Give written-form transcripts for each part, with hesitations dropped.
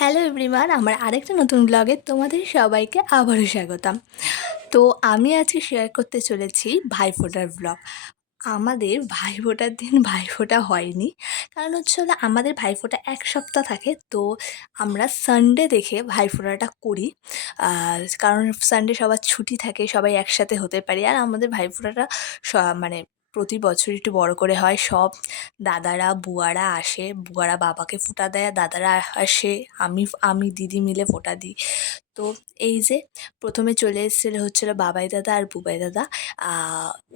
Hello everyone, আমার আরেকটা নতুন ব্লগে তোমাদের সবাইকে আবারও স্বাগতম। তো আমি আজকে শেয়ার করতে চলেছি ভাইফোঁটার ব্লগ। আমাদের ভাইফোঁটার দিন ভাইফোঁটা হয়নি, কারণ হচ্ছে হলো আমাদের ভাইফোঁটা ১ সপ্তাহ থাকে। তো আমরা সানডে দেখে ভাইফোঁটাটা করি, কারণ সানডে সবার ছুটি থাকে, সবাই একসাথে হতে পারি। আর আমাদের ভাইফোঁটাটা স মানে প্রতি বছর একটু বড় করে হয়। সব দাদারা, বুয়ারা আসে, বুয়ারা বাবাকে ফোঁটা দেয়, দাদারা আসে, আমি দিদি মিলে ফোঁটা দিই। তো এই যে প্রথমে চলে এসেছিলো হচ্ছিলো বাবাই দাদা আর বুবাই দাদা।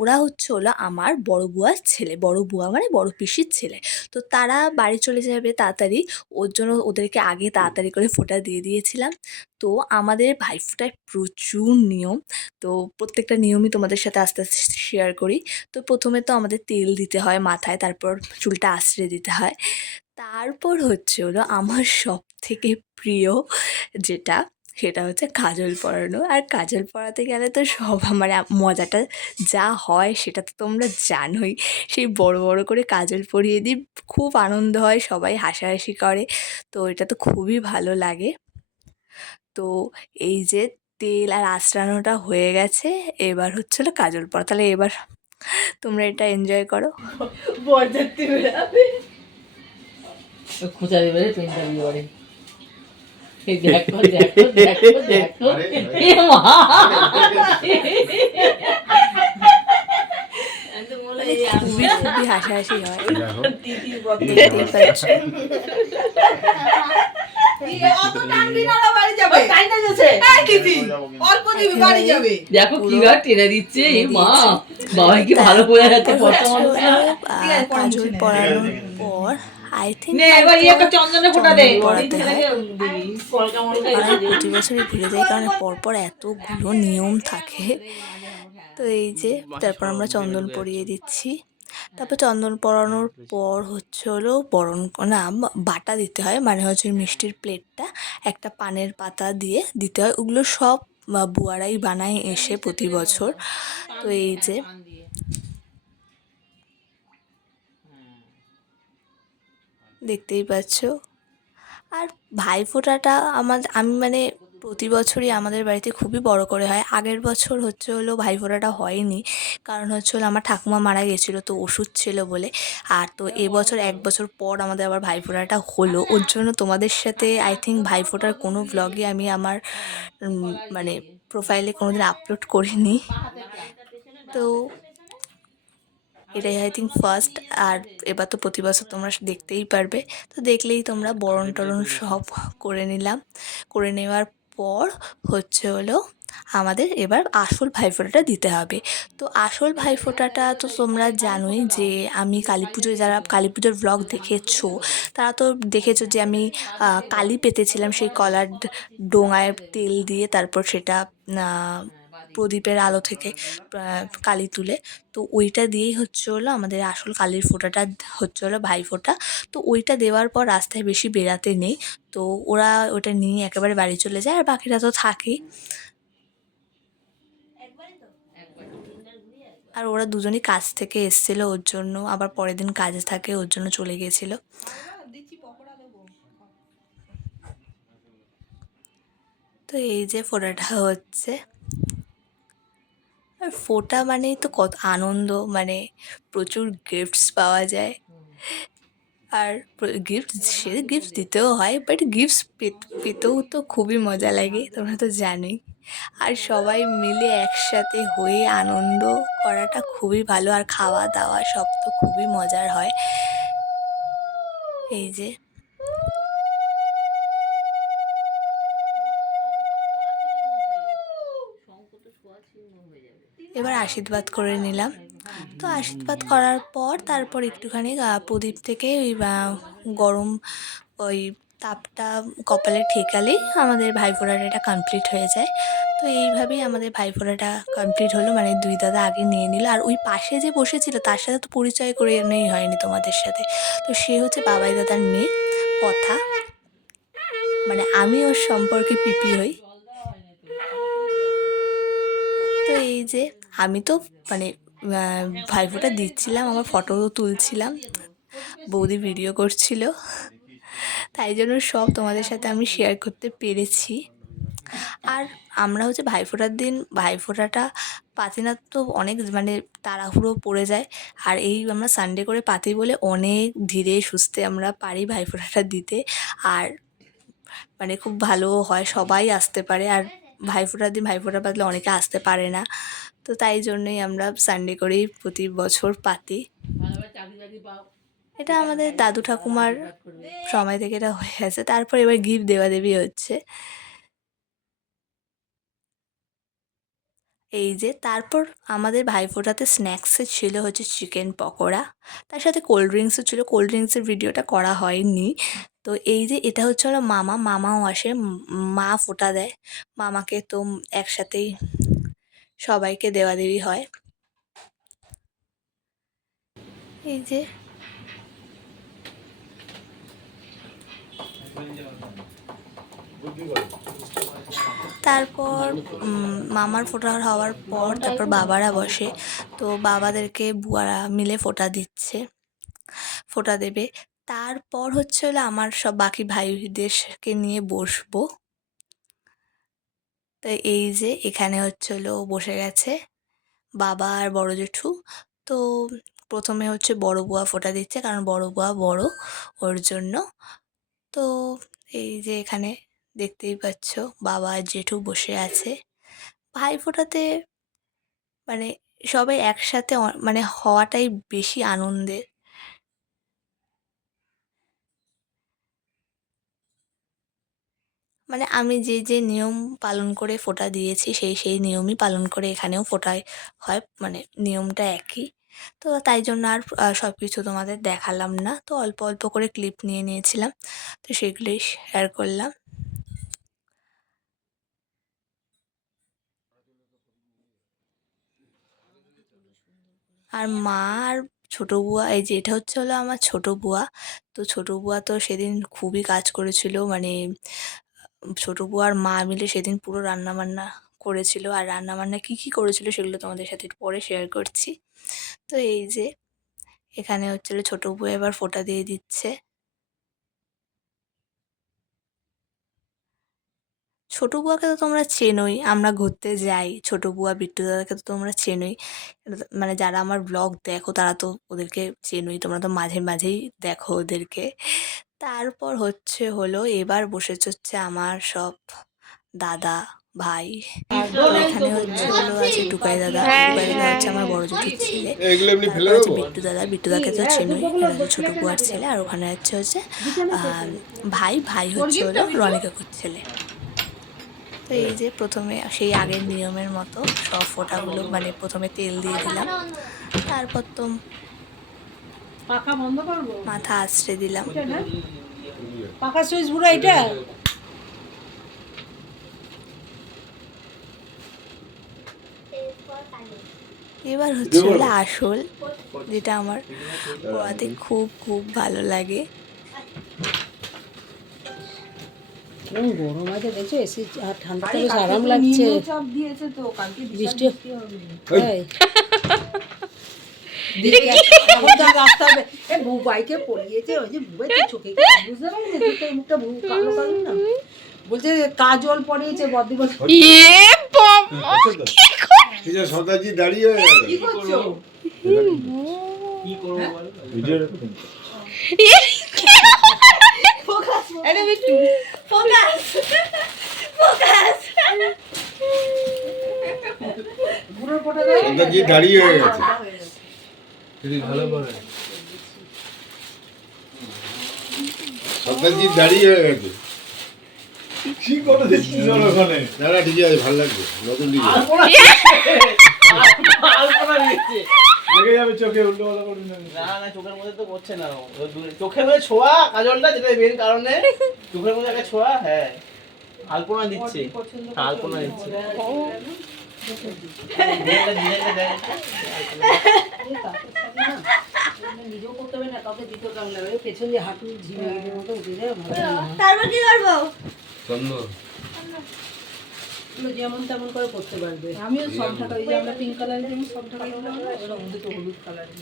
ওরা হলো আমার বড় বুয়ার ছেলে, বড় বুয়া মানে বড় পিসির ছেলে। তো তারা বাড়ি চলে যাবে তাড়াতাড়ি, ওর জন্য ওদেরকে আগে তাড়াতাড়ি করে ফোঁটা দিয়ে দিয়েছিলাম। তো আমাদের ভাইফোঁটায় প্রচুর নিয়ম। তো প্রত্যেকটা নিয়মই তোমাদের সাথে আস্তে আস্তে শেয়ার করি। তো প্রথমে তো আমাদের তেল দিতে হয় মাথায়, তারপর চুলটা আঁচড়ে দিতে হয়। তারপর হলো আমার সবথেকে প্রিয় যেটা, সেটা হচ্ছে কাজল পরানো। আর কাজল পরাতে গেলে তো মানে মজাটা যা হয় সেটা তো তোমরা জানোই। সেই বড় বড় করে কাজল পরিয়ে দিই, খুব আনন্দ হয়, সবাই হাসাহাসি করে। তো এটা তো খুবই ভালো লাগে। তো এই যে তেল আর আঁচড়ানোটা হয়ে গেছে, এবার হলো কাজল পরা। তাহলে এবার তোমরা এটা এনজয় করো। বরযাত্রী বেড়াবে, খোঁচা দেবে পেনটা দিয়ে বাড়ি। দেখো দেখো দেখো দেখো, এ মা মানে খুবই খুবই হাসাহাসি হয়, দেখতেই পাচ্ছ। দেখো কিভাবে টেনে দিচ্ছে, এ মা বাবাই কি ভালো বোঝা যাচ্ছে। কাজল পরানোর পর আই থিঙ্ক চন্দনে ফোটা দে পরাতে হয়। আমি প্রতি বছরই ভুলে যাই, কারণ পরপর এতগুলো নিয়ম থাকে। তো এই যে তারপর আমরা চন্দন পরিয়ে দিচ্ছি। তারপর চন্দন পরানোর পর হলো বরণ না, বাটা দিতে হয়, মানে হচ্ছে মিষ্টির প্লেটটা একটা পানের পাতা দিয়ে দিতে হয়। ওগুলো সব বুয়ারাই বানায় এসে প্রতি বছর। তো এই যে দেখতেই পাচ্ছ। আর ভাইফোঁটাটা আমি মানে প্রতি বছরই আমাদের বাড়িতে খুবই বড় করে হয়। আগের বছর হলো ভাইফোঁটাটা হয়নি, কারণ হলো আমার ঠাকুমা মারা গেছিলো, তো ওষুধ ছিল বলে। আর তো এবছর ১ বছর পর আমাদের আবার ভাইফোঁটাটা হলো। ওর জন্য তোমাদের সাথে আই থিঙ্ক ভাইফোঁটার কোনো ব্লগে আমি আমার মানে প্রোফাইলে কোনোদিন আপলোড করিনি। তো এটাই আই থিঙ্ক ফার্স্ট। আর এবার তো প্রতি বছর তোমরা দেখতেই পারবে। তো দেখলেই তোমরা বরণ টরণ সব করে নিলাম। করে নেওয়ার পর হলো আমাদের এবার আসল ভাইফোঁটাটা দিতে হবে। তো আসল ভাইফোঁটাটা তো তোমরা জানোই যে আমি কালী পুজোয়, যারা কালী পুজোর ব্লগ দেখেছো তারা তো দেখেছো যে আমি কালি পেতেছিলাম সেই কলার ডোঙায় তেল দিয়ে, তারপর সেটা প্রদীপের আলো থেকে কালি তুলে, তো ওইটা দিয়েই হলো আমাদের আসল কালির ফোঁটাটা হলো ভাইফোঁটা। তো ওইটা দেওয়ার পর রাস্তায় বেশি বেরাতে নেই। তো ওরা ওটা নিয়ে একেবারে বাড়ি চলে যায়, আর বাকিরা তো থাকেই। আর ওরা দুজনই কাজ থেকে এসেছিলো, ওর জন্য আবার পরের দিন কাজে থাকে, ওর জন্য চলে গেছিলো। তো এই যে ফোঁটাটা হচ্ছে, আর ফোঁটা মানেই তো কত আনন্দ, মানে প্রচুর গিফটস পাওয়া যায়। আর গিফট দিতেও হয়, বাট গিফটস পেতেও তো খুবই মজা লাগে, তোমরা তো জানোই। আর সবাই মিলে একসাথে হয়ে আনন্দ করাটা খুবই ভালো, আর খাওয়া দাওয়া সব তো খুবই মজার হয়। এই যে এবার আশীর্বাদ করে নিলাম। তো আশীর্বাদ করার পর তারপর একটুখানি প্রদীপ থেকে ওই গরম ওই তাপটা কপালে ঠেকালেই আমাদের ভাইফোঁটাটা এটা কমপ্লিট হয়ে যায়। তো এইভাবেই আমাদের ভাইফোঁটাটা কমপ্লিট হলো, মানে দুই দাদা আগে নিয়ে নিল। আর ওই পাশে যে বসেছিল তার সাথে তো পরিচয় করে নেই হয়নি তোমাদের সাথে। তো সে হচ্ছে বাবাই দাদার মেয়ে কথা, মানে আমি ওর সম্পর্কে পিপি হই। তো এই যে আমি তো মানে ভাইফোঁটা দিচ্ছিলাম, আমার ফটোও তুলছিলাম, বৌদি ভিডিও করছিল। তাই জন্য সব তোমাদের সাথে আমি শেয়ার করতে পেরেছি। আর আমরা হচ্ছে ভাইফোঁটার দিন ভাইফোঁটাটা পাতি না তো অনেক মানে তাড়াহুড়ো পড়ে যায়। আর এই আমরা সানডে করে পাতি বলে অনেক ধীরে সুস্থে আমরা পারি ভাইফোঁটাটা দিতে। আর মানে খুব ভালো হয়, সবাই আসতে পারে। আর ভাইফোঁটার দিন ভাইফোঁটা পাতলে অনেকে আসতে পারে না, তো তাই জন্যই আমরা সানডে করেই প্রতি বছর পাতি। এটা আমাদের দাদু ঠাকুমার সময় থেকে এটা হয়ে গেছে। তারপর এবার গিফট দেওয়াদেবী হচ্ছে। এই যে তারপর আমাদের ভাইফোঁটাতে স্ন্যাক্সে ছিল হচ্ছে চিকেন পকোড়া, তার সাথে কোল্ড ড্রিঙ্কসও ছিল। কোল্ড ড্রিঙ্কসের ভিডিওটা করা হয়নি। তো এই যে এটা হচ্ছে হলো মামাও আসে, মা ফোঁটা দেয় মামাকে। তো একসাথেই সবাইকে দেওয়াদেওয়ি হয়। এই যে তারপর মামার ফোঁটা হওয়ার পর তারপর বাবারা বসে। তো বাবাদেরকে বুয়ারা মিলে ফোঁটা দিচ্ছে, ফোঁটা দেবে। তারপর হচ্ছে হলো আমার সব বাকি ভাইদেরকে নিয়ে বসবো। তো এই যে এখানে হচ্ছে হলো বসে গেছে বাবা আর বড় জেঠু। তো প্রথমে হচ্ছে বড় বুয়া ফোঁটা দিচ্ছে, কারণ বড় বুয়া বড়, ওর জন্য। তো এই যে এখানে দেখতেই পাচ্ছ বাবা আর জেঠু বসে আছে। ভাইফোঁটাতে মানে সবাই একসাথে মানে হওয়াটাই বেশি আনন্দের। মানে আমি যে নিয়ম পালন করে ফোঁটা দিয়েছি সেই নিয়মই পালন করে এখানেও ফোঁটায় হয়, মানে নিয়মটা একই। তো তাই জন্য আর সব কিছু তোমাদের দেখালাম না, তো অল্প অল্প করে ক্লিপ নিয়ে নিয়েছিলাম, তো সেগুলোই শেয়ার করলাম। আর মা আর ছোটো বুয়া, এই যে এটা হচ্ছে হলো আমার ছোটো বুয়া। তো ছোটো বুয়া তো সেদিন খুবই কাজ করেছিল, মানে ছোটো বুয়া আর মা মিলে সেদিন পুরো রান্নাবান্না করেছিল। আর রান্নাবান্না কী কী করেছিল সেগুলো তোমাদের সাথে একটু পরে শেয়ার করছি। তো এই যে এখানে হচ্ছিল ছোটো বুয়া এবার ফোঁটা দিয়ে দিচ্ছে। ছোটো বুয়াকে তো তোমরা চেনোই, আমরা ঘুরতে যাই। ছোটো বুয়া বিট্টু দাদাকে তো তোমরা চেনোই। মানে যারা আমার ব্লগ দেখো তারা তো ওদেরকে চেনোই, তোমরা তো মাঝে মাঝেই দেখো ওদেরকে। তারপর হচ্ছে হলো এবার বসেছে হচ্ছে আমার সব দাদা ভাই। তো এখানে হচ্ছে হলো আছে টুকাই দাদা। টুকাই দাদা হচ্ছে আমার বড় জেঠুর ছেলে। তারপর হচ্ছে বিট্টু দাদাকে তো চেনোই, এটা হচ্ছে ছোটো বুয়ার ছেলে। আর ওখানে হচ্ছে ভাই হচ্ছে হলো রনি কাকুর ছেলে। তো এই যে প্রথমে সেই আগের নিয়মের মতো সব ফোঁটাগুলো মানে প্রথমে তেল দিয়ে দিলাম, তারপর তো পাখা বন্ধ করবো, মাথা আঁচড়ে দিলাম। পাখা সুইচ পুরো এটা। এবার হচ্ছে হলো আসল, যেটা আমার পোড়াতে খুব খুব ভালো লাগে। গরম আছে দেখছো, এসি আর ঠান্ডাতে বেশ আরাম লাগছে। বৃষ্টি বাইকে পড়িয়েছে, ওই যে চোখে বুঝতে পারলি মুখটা কালো কালো না, বলছে কাজল পড়িয়েছে বদ্দি বলছে সদাজি দাঁড়িয়ে কি করছো কি করবো ভিডিও সদাজি দাঁড়িয়ে হয়ে গেছে। সদাজি দাঁড়িয়ে হয়ে গেছে। কি করে দেখছিস ওখানে? না না ঠিক আছে, ভালো লাগছে, নতুন ডিজাইন। লেগে যাবে চোখে, উল্টো পাল্টা করবি না। না না চোখের মধ্যে তো পড়ছে না, চোখের মধ্যে ছোঁয়া কাজলটা, যেটা মেন কারণে চোখের মধ্যে একটা ছোঁয়া। হ্যাঁ আলপনা দিচ্ছে, আলপনা দিচ্ছে। নিজেও করতে হবে না, কাউকে দিতে কেমন লাগবে, পেছন দিয়ে হাঁটু ঝিমের মতো উঠে যায়। তারপর কি করবো? যেমন তেমন করে করতে পারবে। আমিও সব ঢাকা, এই যে আমরা পিঙ্ক কালারের জন্য সব ঢাকা দিলাম, ওরা মধ্যে তো হলুদ কালারের।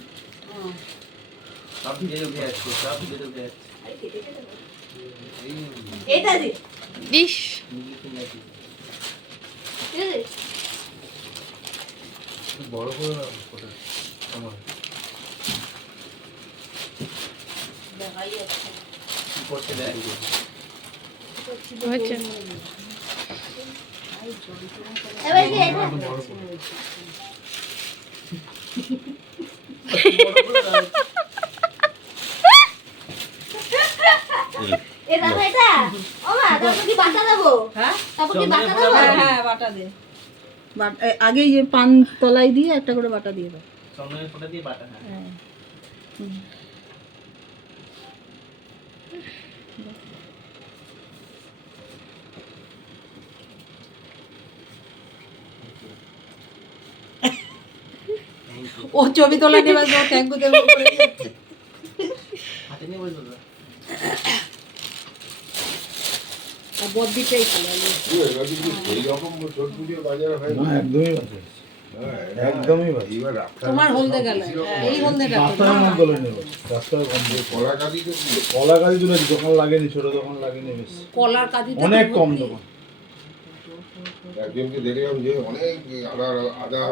সব ভিজে উঠে যাচ্ছে, সব ভিজে উঠে যাচ্ছে। এটা দি ইস বড় করে না ওটা আমার কি করছে দেখ হচ্ছে এবার কি এটা এটা এটা ও মা তারপর কি বাটা দেবো হ্যাঁ তারপর কি বাটা দেবো হ্যাঁ বাটা দে আগে যে পান তলায় দিয়ে একটা করে বাটা দিয়ে দাও। চন্দনের ফোঁটা দিয়ে বাটা হ্যাঁ হ্যাঁ ও ছবি তোলা নেবার থ্যাংক ইউ দেবো হাতে নিয়ে বসে দাও আর বদ্দিটাই ভালো এবার কিন্তু সেই রকম ছোট পুজোর বাজার হয় না না। একদমই বাজে হ্যাঁ, একদমই বাজে। এইবার রাস্তা তোমার হলদে গেল এই হলদেটা রাস্তায় মন গলে নেব রাস্তায় কম দিয়ে কলা কাঁদিতে পুজো। কলা গাড়ি তুলেছি দোকান লাগেনি ছোট দোকান লাগেনি বেশ কলার কাঁদিতে অনেক কম দোকান একজনকে দেখলাম যে অনেক আদা আদা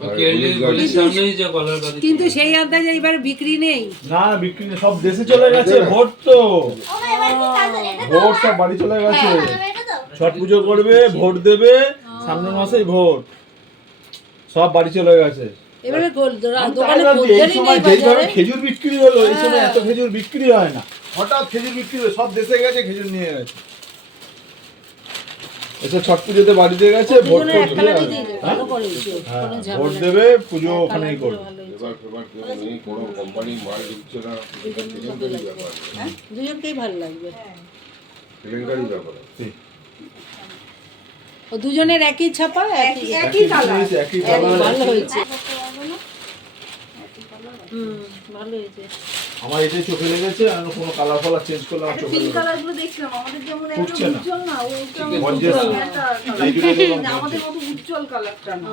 আর কেরলের হলুদ গাছ। গলির সামনেই যে কলার গাড়ি কিন্তু সেই আন্দাজে এবার বিক্রি নেই। না বিক্রি নেই, সব দেশে চলে গেছে ভোট তো ও মা এবার কি কাজ এটা তো ভোট সব বাড়ি চলে গেছে এটা তো ছট পুজো করবে ভোট দেবে সামনের মাসেই ভোট সব বাড়ি চলে গেছে এবারে আমি দোকানে তাই ভাবছি, এই খদ্দেরই সময় নেই যেইভাবে বাজারে। খেজুর বিক্রি হলো এই সময় হ্যাঁ। এত খেজুর বিক্রি হয় না হঠাৎ খেজুর বিক্রি হলো সব দেশে গেছে খেজুর নিয়ে গেছে এসে ছট পুজোতে বাড়িতে গেছে ভোট দুজনের করবে এককালে আর- দিয়ে দেবে, হ্যাঁ? ভালো করেছে, হ্যাঁ, কোনো ভোট ঝামেলা নেই। দেবে পুজো এককালে ওখানেই দিলে করবে ভালো হয়েছে। এবার ফেবার কেউ নেই, কোনো কোম্পানি মাল ঢুকছে না, এটা কেলেঙ্কারি ব্যাপার। হ্যাঁ, দুজনকেই ভালো লাগবে। কেলেঙ্কারি ব্যাপার। ও দুজনের একই ছাপা একই কালার একই কালার ভালো হয়েছে। ভালো হয়েছে। আমার এটাই চোখে লেগেছে আর কোনো কালার ফালার চেঞ্জ করলে আমার চোখে লেগেছে কালারগুলো দেখলাম আমাদের যেমন একটা ফুটছে না। উজ্জ্বল না ওইটা গর্জিয়াস না। একটা এই দুটো দেখলাম আমাদের গর্জিয়াস। মতো উজ্জ্বল কালারটা না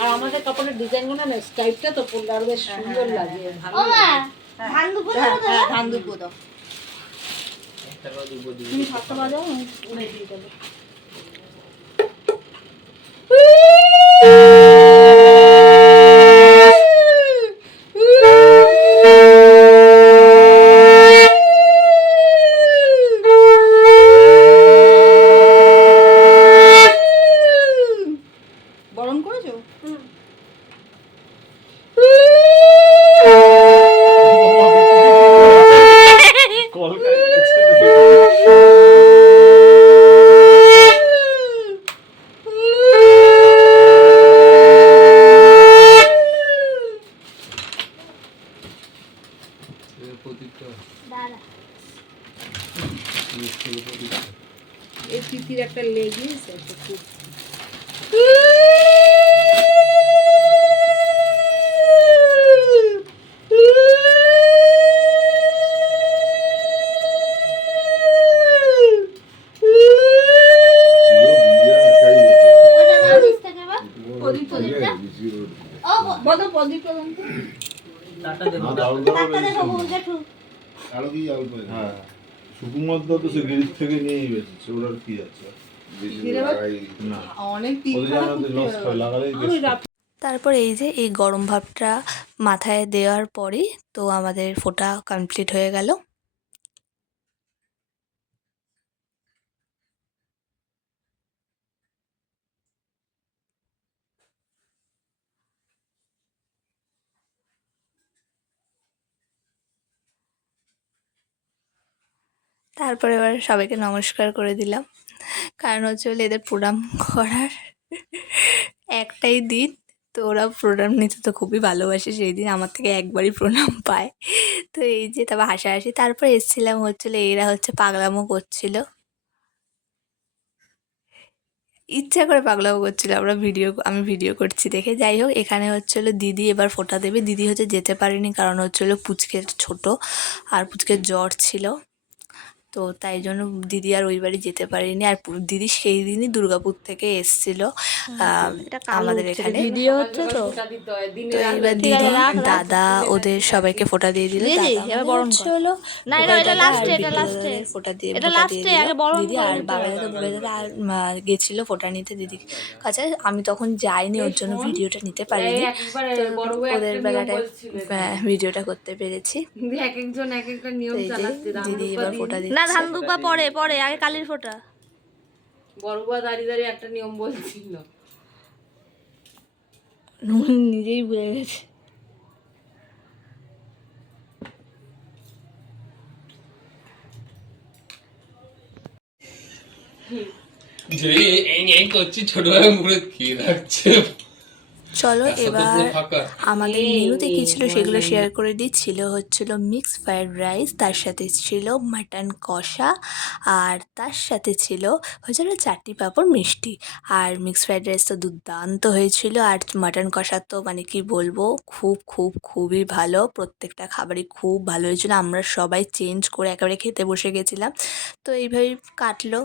আর আমাদের কাপড়ের ডিজাইনগুলো না স্টাইলটা তো পরলে আরো বেশ সুন্দর লাগে ভালো ও মা লাগে। ধান দুপুর দেবো তো ধান দুব্বো দাও একটা করে দুপুর দিবি তুমি সাতটা বাজাও উড়ে দিয়ে দেবো গরম করেছো কলকাতায় গেছে। প্রদীপটা দাঁড়া এই তিতির একটা লেগিস একটা খুব ওটা না দিস থেকে বা প্রদীপটা? ও বলো প্রদীপটা দাও তো। চারটা দেবো না, দারুণ দারুণ ডাক্তার বেরিয়েছে। দেখো বউ জেঠু আরো কি অল্প আছে? হ্যাঁ সুকুমার দা তো সে গিরিজ থেকে নিয়েই বেঁচেছে ওর আর কি আছে বেশি জিরে বাটা? লাগাই না অনেক ওদের তীখা জানাতে লস হয় লাগালেই আমি বেশ রাত তারপর এই যে এই গরম ভাবটা মাথায় দেওয়ার পরেই তো আমাদের ফোঁটা কমপ্লিট হয়ে গেল তারপরে এবার সবাইকে নমস্কার করে দিলাম কারণ হচ্ছে হলো এদের প্রণাম করার একটাই দিন তো ওরা প্রণাম নিতে তো খুবই ভালোবাসে সেই দিন আমার থেকে একবারই প্রণাম পায় তো এই যে তারপর হাসাহাসি তারপর এসেছিলাম হচ্ছিলো এরা হচ্ছে পাগলামো করছিল ইচ্ছা করে পাগলামো করছিল আমি ভিডিও করছি দেখে যাই হোক এখানে হচ্ছিলো দিদি এবার ফোঁটা দেবে দিদি হচ্ছে যেতে পারেনি কারণ হচ্ছিলো পুচকের ছোট আর পুচকের জ্বর ছিল তো তাই জন্য দিদি আর ওই বাড়ি যেতে পারেনি। আর দিদি সেই দিনই দুর্গাপুর থেকে এসেছিল আমাদের এখানে। ভিডিও হচ্ছে তো তো এইবার ঠিক আছে, দিদি রাখ, রাখ। দাদা ওদের সবাইকে ফোঁটা দিয়ে দিল। দিদি, দাদা এবার আমাদের বরণ কর। হচ্ছে হলো না, এটা বুবাই দাদা last আর এ, এটা বিট্টু last এ। দাদাদের ফোঁটা দিয়ে এটা ফোঁটা last দিয়ে এ, দিল আগে বরণ দিদি। করে আর নিতে বাবা হবে। দাদা বুবাই দাদা আর গেছিল ফোঁটা নিতে দিদির কাছে। আমি তখন যাইনি, ওর জন্য ভিডিওটা নিতে পারিনি। তো ওদের বেলাটায় ভিডিওটা করতে পেরেছি। এক একজন এক একটা নিয়ম তো এই যে চালাচ্ছে। দিদি এবার ফোঁটা না, দিচ্ছে। ধান দুব্বা পরে পরে আগে কালির ফোঁটা। বড়বা দাঁড়িয়ে দাঁড়িয়ে একটা নিয়ম বলছিল। নুন নিজেই ভুলে গেছে। যে এই করছি ছোট ভাই মুখে কি রাখছে চলো রাস্তা তো এবার পুরো ফাঁকা। আমাদের মেনুতে কী ছিল সেগুলো শেয়ার করে দিচ্ছিল। হচ্ছিল মিক্সড ফ্রাইড রাইস, তার সাথে ছিল মাটন কষা, আর তার সাথে ছিল হয়েছিল চাটনি পাঁপড় মিষ্টি। আর মিক্সড ফ্রাইড রাইস তো দুর্দান্ত হয়েছিল। আর মাটন কষা তো মানে কি বলবো, খুবই ভালো। প্রত্যেকটা খাবারই খুব ভালো হয়েছিল। আমরা সবাই চেঞ্জ করে একেবারে খেতে বসে গেছিলাম। তো এইভাবেই কাটলো